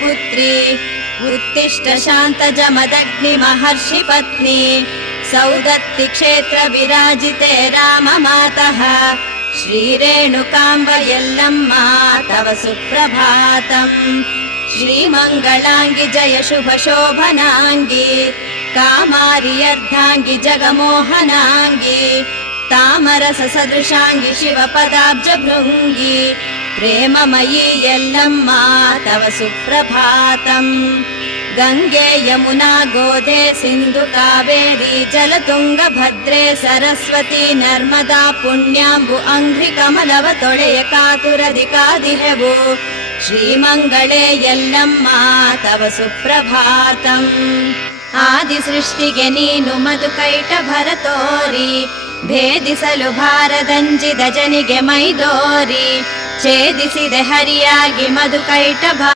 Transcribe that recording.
पुत्री उत्तिष्ठ शान्तजमदग्निमहर्षि पत्नी सौदत्ति क्षेत्र विराजिते राममातः श्रीरेणुकाम्ब यल्लम्मा तव सुप्रभातम् श्रीमङ्गलाङ्गि जय शुभ शोभनाङ्गि कामारि अर्धाङ्गि जगमोहनाङ्गि तामरस सदृशाङ्गि शिवपदाब्ज भृङ्गि प्रेममयी यल्लम्मा तव सुप्रभातम् गङ्गे यमुना गोदे सिन्धु कावेरी जलतुङ्ग भद्रे सरस्वती नर्मदा पुण्याम्बु अंघ्रि कमलव ತೊಳೆಯ ಕಾತುರದಿ ಕಾದಿಹೆವು ಶ್ರೀಮಂಗಳೇ ಯಲ್ಲಮ್ಮ ತವ ಸುಪ್ರಭಾತಂ ಆದಿ ಸೃಷ್ಟಿಗೆ ನೀನು ಮಧುಕೈಟ ಭರತೋರಿ ಭೇದಿಸಲು ಭಾರದಂಜಿದ ಜನಿಗೆ ಮೈದೋರಿ ಛೇದಿಸಿದೆ ಹರಿಯಾಗಿ ಮಧುಕೈಟ